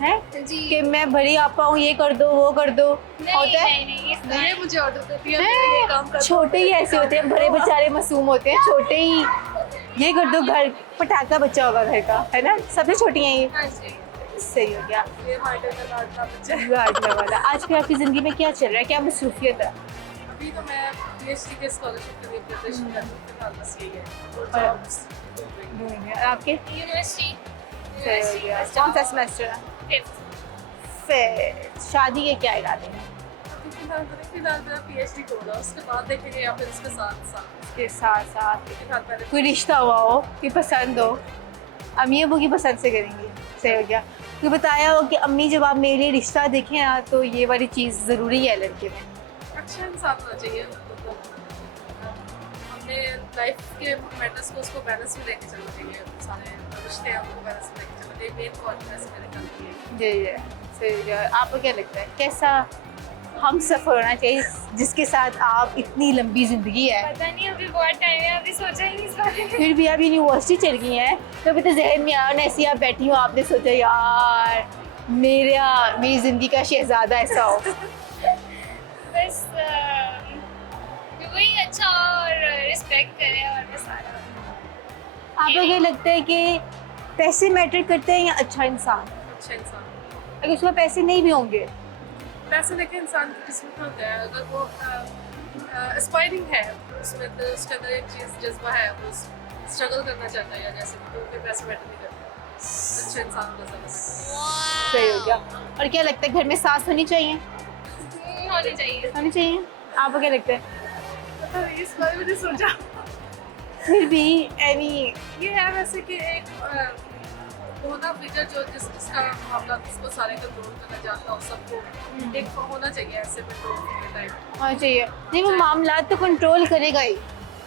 है कि मैं बड़ी आपा हूँ, ये कर दो वो कर दो, होता है? ये मुझे ऑर्डर देती है, मैं ये काम कर छोटे ही ऐसे होते हैं, बड़े बेचारे मासूम होते हैं, छोटे ही ये कर दो, घर पटाखा बच्चा होगा घर का, है ना? सबसे छोटी हैं ये। हाँ जी, सही हो गया। ये मार्केट का लाडला बच्चा है। लाडला वाला। आजकल आपकी ज़िंदगी में क्या चल रहा है, क्या मसरूफियत है? अभी तो मैं PhD के स्कॉलरशिप के लिए प्रिपरेशन कर रही हूँ, फिलहाल बस यही है। और और- jobs ढूंढ रही हूँ। और आपके? यूनिवर्सिटी सही हो गया। कौन सा सेमेस्टर है? फिर शादी के क्या इरादे हैं? अभी फिलहाल मेरा PhD हो रहा है, उसके बाद देखेंगे या फिर उसके साथ साथ। इसके साथ साथ फिलहाल पहले कोई रिश्ता हुआ हो कि पसंद हो, अम्मी अबू की पसंद से करेंगी। सही हो गया। तो बताया हो कि अम्मी जब आप मेरे लिए रिश्ता देखें ना तो ये वाली चीज़ ज़रूरी है लड़के में। अच्छा इंसान होना चाहिए, मतलब अपने लाइफ के मैटर्स को उसको बैलेंस में लेके चलना चाहिए, सारे रिश्ते हैं उनको बैलेंस में लेके चलना चाहिए, मेन क्वालिटीज मेरे ख्याल में जी सही हो गया। आपको क्या लगता है कैसा हम सफ़र होना चाहिए जिसके साथ आप इतनी लंबी ज़िंदगी है? पता नहीं, अभी बहुत टाइम है, अभी सोचा ही नहीं इस बारे में। फिर भी आप यूनिवर्सिटी चल गई हैं तो अभी तो जहन में आया ना, ऐसी आप बैठी हो, आपने सोचा यार मेरी ज़िंदगी का शहजादा ऐसा हो। बस वही अच्छा और रिस्पेक्ट करे और बस सारा। आपको क्या लगता है कि पैसे मैटर करते हैं या अच्छा इंसान? अच्छा इंसान। अगर उसमें पैसे नहीं भी होंगे? पैसे लेके इंसान की किस्मत में होता है, अगर वो एस्पायरिंग है, उसमें तो उसके अंदर एक चीज़ जज्बा है, वो स्ट्रगल करना चाहता है या जैसे तो उनके पैसे मैटर नहीं करते, अच्छा इंसान होना ज़्यादा। सही हो गया। और क्या लगता है घर में सास होनी चाहिए? होनी चाहिए। होनी चाहिए। आपको क्या लगता है? पता नहीं, इस बारे में नहीं सोचा। फिर भी एनी ये है वैसे कि एक होना फिगर जो जिसका मामला उसको सारे कंट्रोल करना चाहता हो, सबको एक होना चाहिए ऐसे कंट्रोल के टाइप। होना चाहिए। नहीं वो मामला तो कंट्रोल करेगा ही,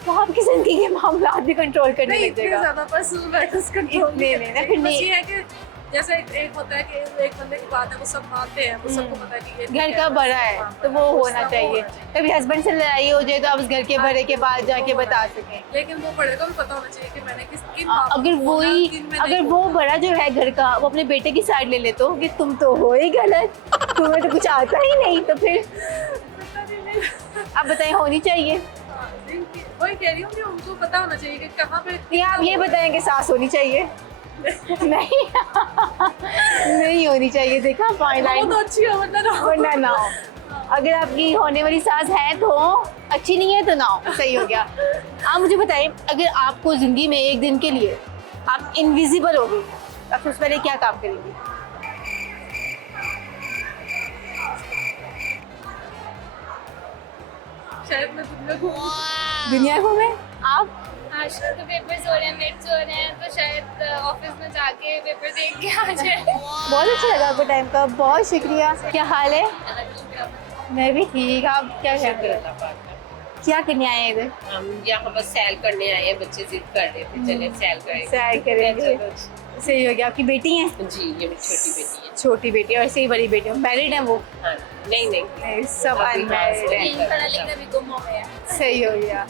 वो आपकी ज़िंदगी के मामला भी कंट्रोल करने नहीं लग इतने जाएगा। ज़्यादा पर्सनल मैटर्स कंट्रोल नहीं, नहीं, ना, फिर बस नहीं। ये है कि जैसे एक होता है कि एक बंदे की बात है वो सब मानते हैं, वो सबको पता है कि ये ठीक घर है, का बस बड़ा है हाँ, तो वो होना उसका चाहिए। कभी हस्बैंड से लड़ाई हो जाए तो आप उस घर के बड़े के पास जाके बता सकें। लेकिन वो बड़े को भी पता होना चाहिए कि मैंने किन अगर अगर वो बड़ा जो है घर का वो अपने बेटे की साइड ले ले तो कि तुम तो हो ही गलत, तुम्हें तो कुछ आता ही नहीं, तो फिर आप बताएं होनी चाहिए? वही कह रही हूँ कि उनको पता होना चाहिए कि कहाँ पे। नहीं आप ये बताएं कि सास होनी चाहिए? नहीं नहीं होनी चाहिए। देखा फाइन वो लाइन, तो अच्छी हो वरना ना हो। अगर आपकी होने वाली सास है तो अच्छी नहीं है तो ना हो। सही हो गया। आप मुझे बताएं अगर आपको ज़िंदगी में एक दिन के लिए आप इनविजिबल हो गई आप सबसे पहले क्या काम करेंगी? शायद मैं दुनिया घूमे आप? आजकल तो पेपर्स हो रहे हैं, मिड्स हो रहे हैं, तो शायद ऑफिस में जाके पेपर देख के आ जाए। बहुत अच्छा लगा आपको टाइम का, बहुत शुक्रिया। क्या हाल है? मैं भी ठीक। आप क्या कर रहे हैं? क्या करने आए हैं इधर? हम यहाँ बस सैर करने आए हैं, बच्चे जिद कर रहे थे चले सैर करें। सैर करेंगे। सही हो गया। आपकी बेटी है? जी ये मेरी छोटी बेटी है। छोटी बेटी और सही बड़ी बेटी है। मैरिड है वो? हाँ नहीं सब अनमैरिड है। पढ़ा लिखा भी गुम हो गया। सही हो गया।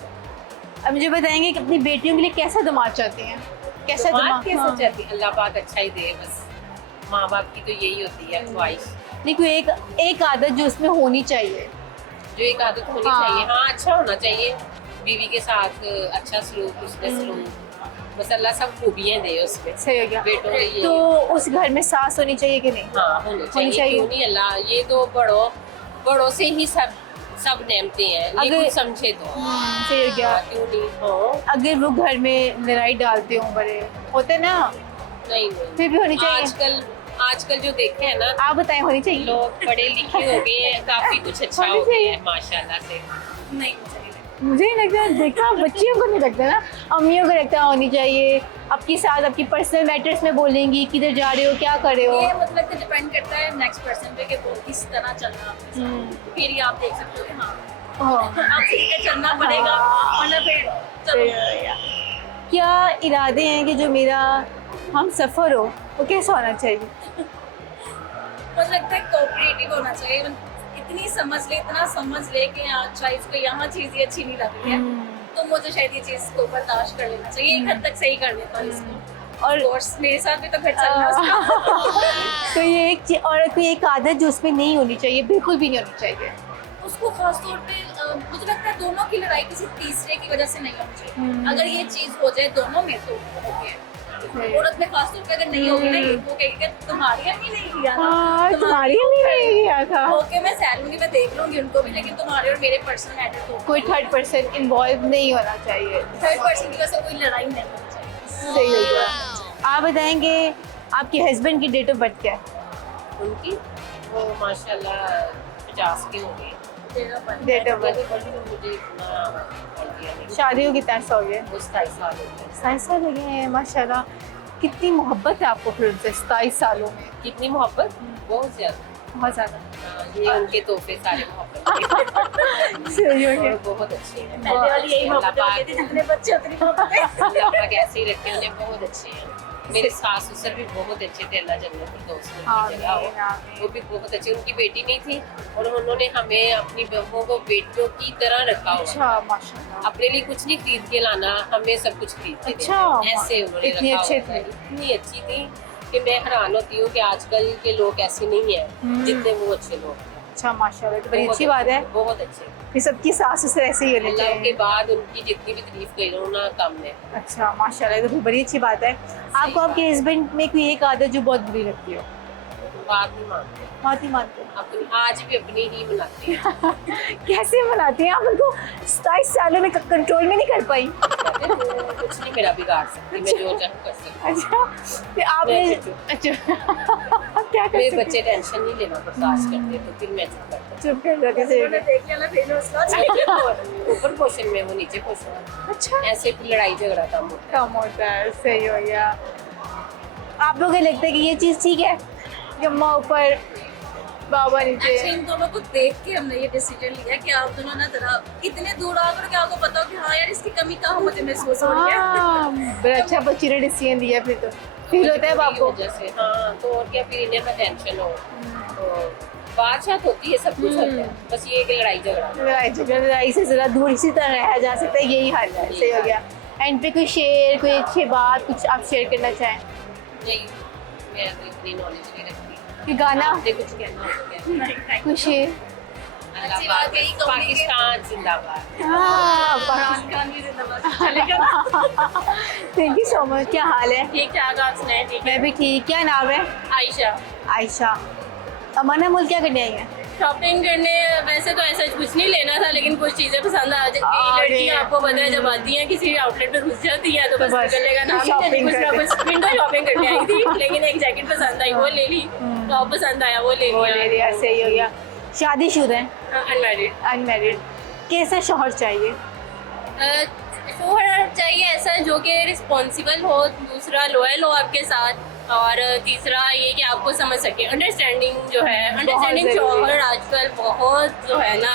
अब मुझे बताएंगे कि अपनी बेटियों के लिए कैसा दामाद चाहती हैं? कैसा दामाद कैसा चाहती है? अल्लाह पाक अच्छा ही दे, बस माँ बाप की तो यही होती है ख्वाहिश। नहीं कोई एक आदत जो उसमें होनी चाहिए, जो एक आदत होनी चाहिए। हाँ अच्छा होना चाहिए, बीवी के साथ अच्छा सलूक, उसमें सलूक, बस अल्लाह सब खूबियाँ दे उसमें। सही हो गया। बेटों में ये तो उस घर में सास होनी चाहिए कि नहीं? हाँ होनी चाहिए। क्यों नहीं, अल्लाह ये तो बड़ों से ही सब नेमते हैं, ये कुछ समझे तो। सही हो गया। क्यों नहीं हो, अगर वो घर में लड़ाई डालते हो, बड़े होते ना, नहीं फिर भी होनी चाहिए। आजकल जो देखे हैं ना, आप बताएं होनी चाहिए। लोग पढ़े लिखे हो गए हैं, काफी कुछ अच्छा हो गया है माशाल्लाह से। नहीं मुझे नहीं लगता, देखा बच्चियों को नहीं लगता ना, अम्मियों को लगता होनी चाहिए। आपके साथ आपकी पर्सनल मैटर्स में बोलेंगी, किधर जा रहे हो, क्या कर रहे हो। ये मतलब कि डिपेंड करता है नेक्स्ट पर्सन पे कि वो किस तरह चल रहा है, फिर ही आप देख सकते हो कि हाँ आप सीख के चलना पड़ेगा, वरना फिर चलो। क्या इरादे हैं कि जो मेरा हम सफ़र हो वो कैसा होना चाहिए? मुझे लगता है कोऑपरेटिव होना चाहिए, इतनी समझ ले, इतना समझ ले कि अच्छा इसको यहाँ चीज़ ये अच्छी नहीं लग रही है, तो मुझे शायद ये चीज़ को बर्दाश्त कर लेना चाहिए, एक हद तक सही कर लेता हूँ इसको। और मेरे साथ भी तो फिर चलना उसका। तो ये एक औरत की एक आदत जो उसमें नहीं होनी चाहिए, बिल्कुल भी नहीं होनी चाहिए। उसको खास तौर पे मुझे लगता है दोनों की लड़ाई किसी तीसरे की वजह से नहीं होनी चाहिए। अगर ये चीज़ हो जाए दोनों में तो ओके। औरत में खास तौर पे अगर नहीं होगी ना, वो कहेगी तुम्हारी अम्मी नहीं किया था, तुम्हारी अम्मी नहीं किया था। ओके मैं सह लूंगी, मैं देख लूंगी उनको भी, लेकिन तुम्हारे और मेरे पर्सनल मैटर को कोई थर्ड पर्सन इन्वॉल्व नहीं होना चाहिए। थर्ड पर्सन की वजह से कोई लड़ाई नहीं होनी चाहिए। सही होगा। आप बताएंगे आपके हस्बैंड की डेट ऑफ बर्थ क्या है? उनकी वो माशाल्लाह 50 की हो गई। Date of birth. मुझे इतना आइडिया नहीं। शादी को कितना अर्सा हो गया? वो 27 साल हो गए। 27 साल हो गए हैं माशाल्लाह। कितनी मोहब्बत है आपको फिर उनसे 27 सालों में? कितनी मोहब्बत? बहुत ज़्यादा। बहुत ज़्यादा। ये उनके तोहफे सारे मोहब्बत सही हो गया। बहुत अच्छे हैं। पहले वाली यही मोहब्बत होती थी, जितने बच्चे उतनी मोहब्बत। अल्लाह पाक ऐसे ही रखे, उन्हें बहुत अच्छे हैं। मेरे सास ससुर भी बहुत अच्छे थे, अल्लाह जन्नत की दोस्त वो भी बहुत अच्छे। उनकी बेटी नहीं थी और उन्होंने हमें अपनी बहुओं को बेटियों की तरह रखा हुआ। अच्छा माशाल्लाह। अपने लिए कुछ नहीं खरीद के लाना, हमें सब कुछ खरीद के अच्छा, देना। ऐसे उन्होंने इतनी रखा अच्छे हुआ थे। था। इतनी अच्छी थी कि मैं हैरान होती हूँ कि आजकल के लोग ऐसे नहीं है जितने वो अच्छे लोग। अच्छा माशाल्लाह, तो बड़ी अच्छी बात है। बहुत अच्छे। फिर सबकी सास ससुर ऐसे ही होने अल्लाह के चाहिए। बाद उनकी जितनी भी तारीफ करो ना कम है। अच्छा माशाल्लाह, तो फिर बड़ी अच्छी बात है। आपको आपके हस्बैंड में कोई एक आदत जो बहुत बुरी लगती हो? बात नहीं मानते। बात ही मानते हो? अपनी आज भी अपनी ही मनाते हैं। कैसे मनाते हैं आप उनको? 27 सालों में कंट्रोल में नहीं कर पाई? कुछ नहीं मेरा बिगाड़ सकती, मैं जो चाहूँ कर सकती। अच्छा, फिर आपने अच्छा क्या कर मेरे सकते? बच्चे टेंशन नहीं लेना बर्दाश्त करते, तो फिर मैं चुप करता हूँ। चुप कर जाते थे। देख लिया ना फिर उसका ऊपर पोर्शन में, वो नीचे पोर्शन। अच्छा, ऐसे फिर लड़ाई झगड़ा कम होता कम होता है। सही हो गया। आप लोगों को लगता है कि ये चीज़ ठीक है कि अम्मा ऊपर बाबा नीचे? अच्छा, इन दोनों को देख के हमने ये डिसीजन लिया कि आप दोनों ना जरा इतने दूर आकर के आपको पता हो कि हाँ यार इसकी कमी कहाँ मुझे महसूस हो रही है। बड़ा अच्छा बच्ची ने डिसीजन दिया। फिर तो फील होता है आपको? जैसे हाँ, तो और क्या, फिर इन्हें ना टेंशन हो तो बात होती है, सब कुछ होता है, बस ये कि लड़ाई झगड़ा। लड़ाई से जरा दूर इसी तरह रहा जा सकता है, यही हाल है। सही हो गया। एंड पे कोई शेयर, कोई अच्छी बात कुछ आप शेयर करना चाहें? नहीं, मैं तो इतनी नॉलेज नहीं रखती। कि गाना आपने कुछ कहना हो तो कहना। कुछ शेयर? अच्छी बात यही कहूँगी कि पाकिस्तान जिंदाबाद। हाँ, इमरान खान भी जिंदाबाद चलेगा। Thank you so much. क्या हाल है? ठीक ठाक, आप सुनाए? ठीक है। मैं भी ठीक। क्या नाम है? आयशा। आयशा। अमाना मुल्क क्या करने आई है? शॉपिंग करने वैसे तो ऐसा कुछ नहीं लेना था, लेकिन कुछ चीजें पसंद आ जाती। लड़की आपको पता है जब आती है किसी आउटलेट पे घुस जाती है तो बस निकलने का नाम नहीं लेती। कुछ ना कुछ विंडो शॉपिंग करने आई थी, लेकिन एक जैकेट पसंद आई वो ले ली, टॉप पसंद आया वो ले लिया। सही हो गया। शादीशुदा है? अनमैरिड। अनमैरिड। कैसा शौहर चाहिए? शौहर चाहिए ऐसा जो कि रिस्पॉन्सिबल हो, दूसरा लॉयल हो आपके साथ, और तीसरा ये कि आपको समझ सके। अंडरस्टैंडिंग जो है, अंडरस्टैंडिंग शौहर आजकल बहुत जो है ना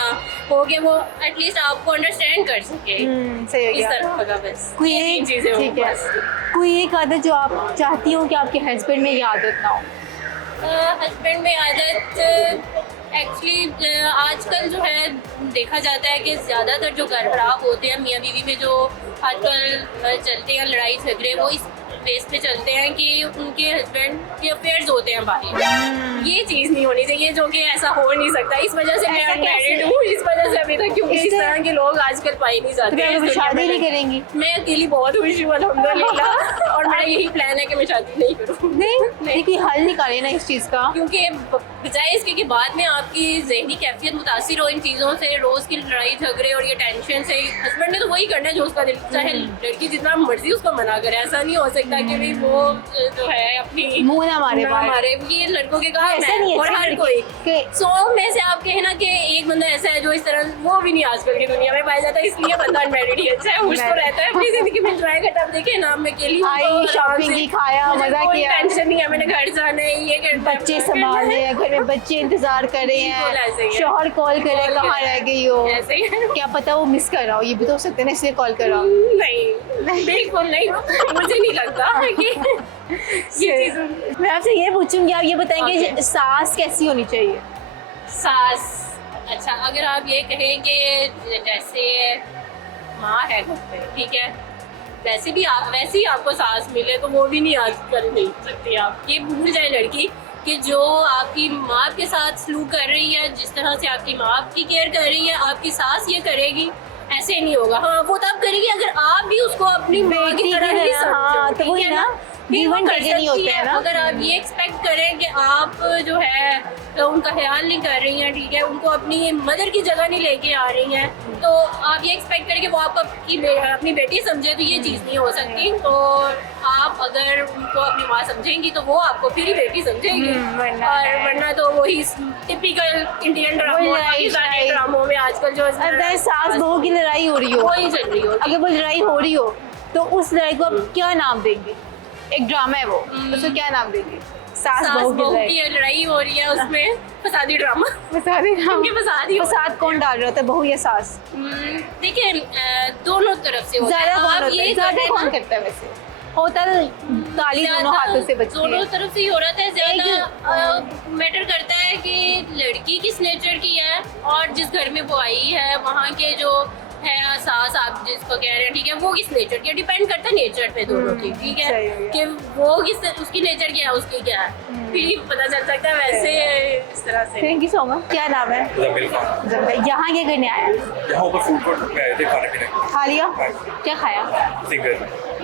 हो गया, वो एटलीस्ट आपको अंडरस्टैंड कर सके। सही हो इस गया। तरह का बस कोई ये एक चीज़ें हो ठीक है। बस। कोई एक आदत जो आप चाहती हो कि आपके हस्बैंड में ये आदत ना हो? हस्बैंड में आदत एक्चुअली आजकल जो है देखा जाता है कि ज़्यादातर जो घर खराब होते हैं मियाँ बीवी में, जो आजकल चलते हैं लड़ाई झगड़े, वो इस बेस पे चलते हैं कि उनके हस्बैंड के अफेयर्स होते हैं बाहर। ये चीज़ नहीं होनी चाहिए, जो कि ऐसा हो नहीं सकता। इस वजह से मैं अनमैरिड हूँ, इस वजह से अभी तक, क्योंकि इस तरह के लोग आजकल पाए नहीं जाते। शादी नहीं करेंगी? मैं अकेली बहुत खुश हूँ अल्हम्दुलिल्लाह, और मेरा यही प्लान है कि मैं शादी नहीं करूँ। नहीं कोई हल निकाले ना इस चीज़ का, क्योंकि बजाय इसके कि बाद में आपकी ज़हनी कैफियत मुतासिर हो इन चीज़ों से, रोज़ की लड़ाई झगड़े और ये टेंशन से। हस्बैंड ने तो वही करना है जो उसका दिल, चाहे लड़की जितना मर्जी उसको मना करे। ऐसा नहीं हो सकता कि भाई वो जो है अपनी मुंह ना मारे। ये लड़कों के काम ऐसा नहीं है, और हर कोई 100 में से आप कहे ना कि एक बंदा ऐसा है जो इस तरह, वो भी नहीं आजकल की दुनिया में पाया जाता। इसलिए बंदा अनमैरिड ही अच्छा है, खुश तो रहता है अपनी जिंदगी में, एंजॉय करता है। अब देखिए ना, मैं अकेली हूँ, शॉपिंग की, खाया, मजा किया, टेंशन नहीं है, मैंने घर जाना है, ये करना है, बच्चे संभालने हैं, घर में बच्चे इंतजार कर रहे हैं, शौहर कॉल कर रहे हैं कहाँ रह गई हो, ऐसे ही क्या पता वो मिस कर रहा हो, ये भी तो हो सकता है ना, इसलिए कॉल कर रहा हो। नहीं, बिल्कुल नहीं, मुझे नहीं लगता कि ये चीज़। मैं आपसे ये पूछूंगी, आप ये बताएंगे सास कैसी होनी चाहिए? सास अच्छा, अगर आप ये कहें कि जैसे माँ है घर पे, ठीक है, वैसे ही आपको सास मिले तो वो भी नहीं आजकल मिल सकती। आप ये भूल जाए लड़की कि जो आपकी माँ के साथ सलूक कर रही है, जिस तरह से आपकी माँ आपकी केयर कर रही है, आपकी सास ये करेगी, ऐसे नहीं होगा। हाँ, वो तब करेगी अगर आप भी उसको अपनी माँ की तरह ही समझो, ठीक है ना? फिर वो कर सकती है। अगर आप ये एक्सपेक्ट करें कि आप जो है तो उनका ख्याल नहीं कर रही हैं, ठीक है, उनको अपनी मदर की जगह नहीं लेके आ रही हैं, तो आप ये एक्सपेक्ट करें कि वो आपको अपनी बेटी समझे, तो ये चीज़ नहीं हो सकती। तो आप अगर उनको अपनी माँ समझेंगी तो वो आपको फिर ही बेटी समझेंगी, और वरना तो वही टिपिकल इंडियन ड्रामों में आजकल जो सास बहू की लड़ाई हो रही हो, वही चल रही हो। अगर वो लड़ाई हो रही हो तो उस लड़ाई को आप क्या नाम देंगे? एक ड्रामा है वो, उसको क्या नाम देंगे? सास बहू की लड़ाई हो रही है, उसमें फसादी ड्रामा। फसाद कौन डाल रहा था, बहू या सास? देखिए, दोनों तरफ से होता है। ज़्यादा कौन करता है वैसे? होता ताली दोनों हाथों से बचती है। दोनों तरफ से ही हो रहा था। ज़्यादा मैटर करता है कि लड़की किस नेचर की है, और जिस घर में वो आई है वहाँ के जो है सास, आप जिसको कह रहे हैं, ठीक है, वो किस नेचर की, डिपेंड करता है नेचर पे दोनों की, ठीक है, कि वो उसकी नेचर क्या है, उसकी क्या है, फिर ही पता चल सकता है। वैसे इस तरह से। Thank you so much. क्या नाम है? जमील। यहाँ क्या करने आया? यहाँ ऊपर फूड कोर्ट में आए थे खाने पीने। खा लिया? क्या खाया?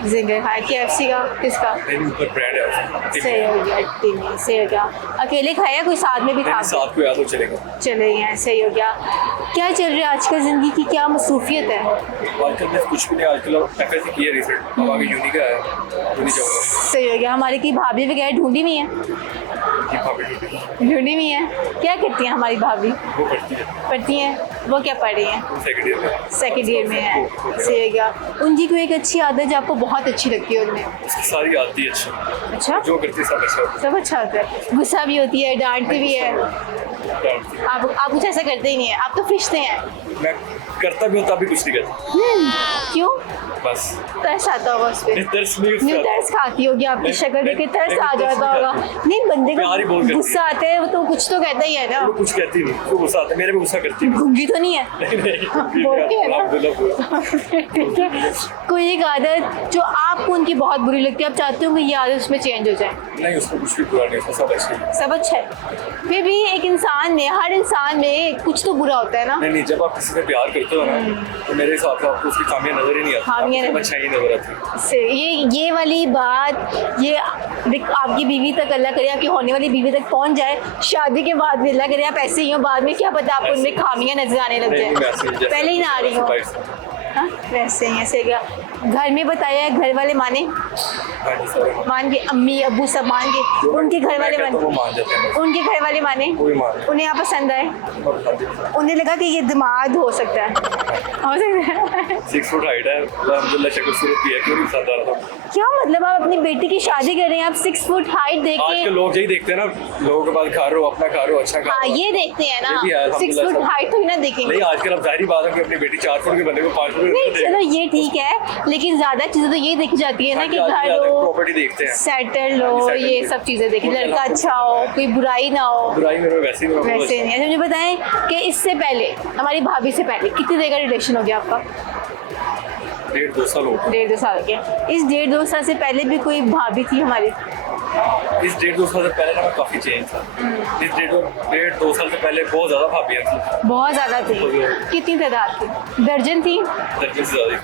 जिंगर खाया। KFC का? किसका? ब्रेड है। सही हो गया, सही हो गया। अकेले खाया, कोई साथ में भी खा? साथ को याद हो चलेगा। चलेगा, सही हो गया। क्या चल रहा है आजकल जिंदगी की, क्या मसरूफियत है? आजकल मैं कुछ भी नहीं, आजकल FSC किया रिसेंट, अब आगे यूनी का है, यूनी जाऊंगा। सही हो गया। हमारी की भाभी वगैरह ढूंढी हुई है? ढूंढी हुई है। क्या करती हैं हमारी भाभी? वो पढ़ती हैं। वो क्या पढ़ रही हैं? सेकेंड ईयर में है। सही हो गया। उनकी कोई एक अच्छी आदत जो आपको बहुत अच्छी लगती है उनमें? सारी आती है अच्छी। अच्छा, जो करती है सब अच्छा, सब अच्छा होता है। गुस्सा भी होती है, डांटती भी है? आप कुछ ऐसा करते ही नहीं है, आप तो फिशते हैं। मैं करता भी होता भी कुछ नहीं करता। क्यों? बस तरस आता होगा उस पर। तरस खाती होगी आपकी शक्ल देख के, तरस आ जाता होगा। नहीं, बंदे को गुस्सा आता है तो कुछ तो कहता ही है ना। वो कुछ कहती नहीं, वो गुस्सा आता है, मेरे पे गुस्सा करती है। घूंगी तो नहीं है? बोलती है ना। कोई एक आदत जो आपको उनकी बहुत बुरी लगती है, आप चाहते हो कि ये आदत उसमें चेंज हो जाए? नहीं, उसमें कुछ भी बुरा नहीं, उसमें सब अच्छा है। सब अच्छा है। फिर भी एक इंसान में, हर इंसान में कुछ तो बुरा होता है ना? नहीं, जब आप किसी से प्यार करते हो ना, तो मेरे हिसाब से आपको उसकी खामियां नजर ही नहीं आती, अच्छा ही नजर आती। ये वाली बात, ये आपकी बीवी तक, अल्लाह करे आपकी होने वाली बीवी तक पहुंच जाए, शादी के बाद भी अल्लाह करे आप ऐसे ही हो, बाद में क्या पता आपको उनमें खामियां नजर आने लग जाए, पहले ही ना आ रही हो। हाँ, वैसे ही ऐसे क्या घर में बताया है, घर वाले माने? मान के, अम्मी अब्बू सब मान के, उनके घर वाले माने? उनके घर वाले माने? उन्हें आप पसंद आए? उन्हें लगा कि ये दिमाग हो सकता है? हो सकता है। 6 फुट हाइट है, अल्हम्दुलिल्लाह शक्ल सूरत भी है, क्यों नहीं पसंद आ रहा था? क्या मतलब, आप अपनी बेटी की शादी कर रहे हैं, आप 6 फुट हाइट देख के? आजकल लोग यही देखते हैं ना, लोगों के पास खा रहे हो, अपना खा रहे हो, अच्छा खा रहे हो। ये देखते हैं ना, 6 फुट हाइट तो ही ना देखेंगे। नहीं, आजकल अब जाहिर बात है कि अपनी बेटी 4 फुट के बंदे को 5 फुट। नहीं, चलो ये ठीक है, लेकिन ज्यादा चीजें तो ये देखी जाती है ना कि घर हो, प्रॉपर्टी देखते हैं, सेटल हो, ये सब चीजें देखी, लड़का अच्छा हो, कोई बुराई ना हो। बुराई में वैसे नहीं है। मुझे बताएं कि इससे पहले, हमारी भाभी से पहले कितनी देर का रिलेशन हो गया आपका? 1.5-2 साल हो गए। 1.5-2 साल के। इस 1.5-2 साल से पहले भी कोई भाभी थी हमारी? इस 1.5-2 साल से पहले ना मैं काफी चेंज था। इस 1.5-2 साल से पहले बहुत ज्यादा भाभियां थी। बहुत ज्यादा थी? कितनी तादाद थी? दर्जन थी? दर्जन से ज्यादा।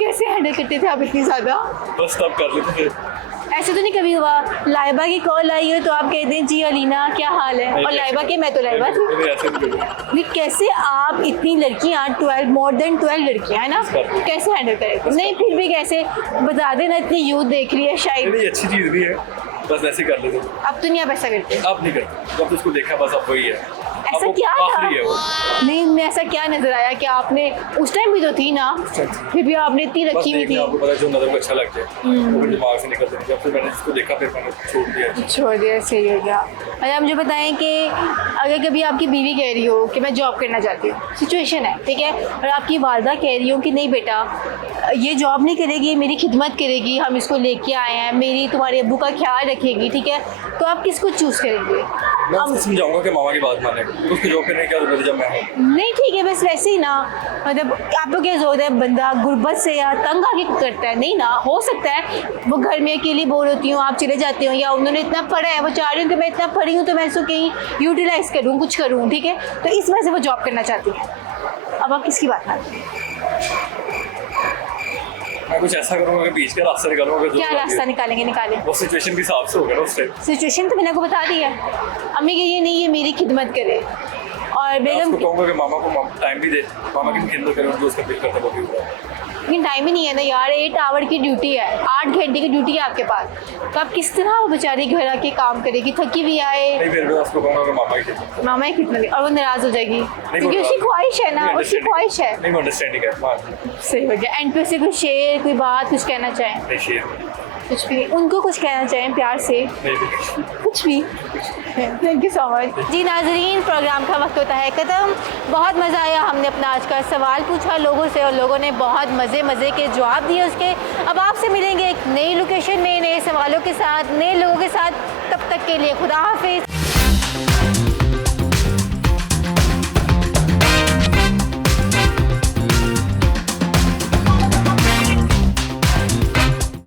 कैसे हैंडल करते थे आप इतनी ज्यादा? बस तब कर लेते थे। ऐसे तो नहीं कभी हुआ लाइबा की कॉल आई हो तो आप कहते हैं जी अलीना क्या हाल है, और लाइबा के मैं तो लाइबा थी। कैसे आप इतनी लड़कियां, 12 मोर देन 12 लड़कियां है ना, कैसे हैंडल करें? नहीं, फिर भी कैसे बता देना, इतनी यूथ देख रही है शायद। अच्छी चीज भी है, बस ऐसे कर लेते। अब तो नहीं आप ऐसा करते? अब नहीं करते, जब उसको देखा बस अब वही है। ऐसा क्या था? नहीं, मैं ऐसा क्या नजर आया कि आपने उस टाइम भी तो थी ना, फिर भी आपने इतनी रखी हुई थी? आपको पता जो नजर को अच्छा लग जाए वो दिमाग से निकलते हैं। जब से मैंने इसको देखा फिर मैंने छोड़ दिया। सही हो गया। अच्छा, मुझे बताएं कि अगर कभी आपकी बीवी कह रही हो कि मैं जॉब करना चाहती हूँ, सिचुएशन है ठीक है, और आपकी वालदा कह रही हो कि नहीं बेटा ये जॉब नहीं करेगी, मेरी खिदमत करेगी, हम इसको लेके आए हैं, मेरी तुम्हारे अब्बू का ख्याल रखेगी, ठीक है, तो आप किसको चूज़ करेंगे? मैं उसको समझाऊंगा कि मामा की बात माने, तो उसको जॉब करने की क्या जरूरत है जब मैं हूँ। नहीं ठीक है, बस वैसे ही ना, मतलब आपको क्या जरूरत है, बंदा गुर्बत से या तंग आके करता है, नहीं ना, हो सकता है वो घर में अकेली बोर होती हूँ, आप चले जाते हो, या उन्होंने इतना पढ़ा है, वो चाह रही हूँ कि मैं इतना पढ़ी हूँ तो मैं इसको कहीं यूटिलाइज करूँ, कुछ करूँ, ठीक है, तो इस वजह से वो जॉब करना चाहती है। अब आप किसकी बात मानते हैं? मैं कुछ ऐसा करूँगा कि बीच का रास्ता निकालूंगा। क्या रास्ता निकालेंगे? निकालें। वो सिचुएशन के हिसाब से होगा ना उससे। सिचुएशन तो मैंने आपको बता दी है, अम्मी की ये नहीं है मेरी खिदमत करे, और मैं बेगम उसको कहूँगा कि मामा को टाइम भी दे, मामा की खिदमत करे, जो उसका बिल करता है वो भी होगा। लेकिन टाइम ही नहीं है ना यार, 8 आवर की ड्यूटी है, 8 घंटे की ड्यूटी है आपके पास, तो आप किस तरह वो बेचारी घर आके काम करेगी, थकी भी आए। नहीं, फिर मैं उसको कहूँगा कि मामा की खिदमत, मामा ही कितना, और वो नाराज हो जाएगी क्योंकि उसकी ख्वाहिश है ना, उसकी ख्वाहिश है। नहीं, अंडरस्टैंडिंग है। सही हो गया। एंड पे से कोई शेर, कोई बात कुछ कहना चाहें? नहीं, शेर कुछ भी, उनको कुछ कहना चाहें प्यार से? कुछ भी। Thank you so much. जी नाजरीन, प्रोग्राम का वक्त होता है ख़त्म। बहुत मज़ा आया, हमने अपना आज का सवाल पूछा लोगों से और लोगों ने बहुत मज़े के जवाब दिए उसके। अब आपसे मिलेंगे एक नई लोकेशन में, नए सवालों के साथ, नए लोगों के साथ। तब तक के लिए खुदा हाफिज़।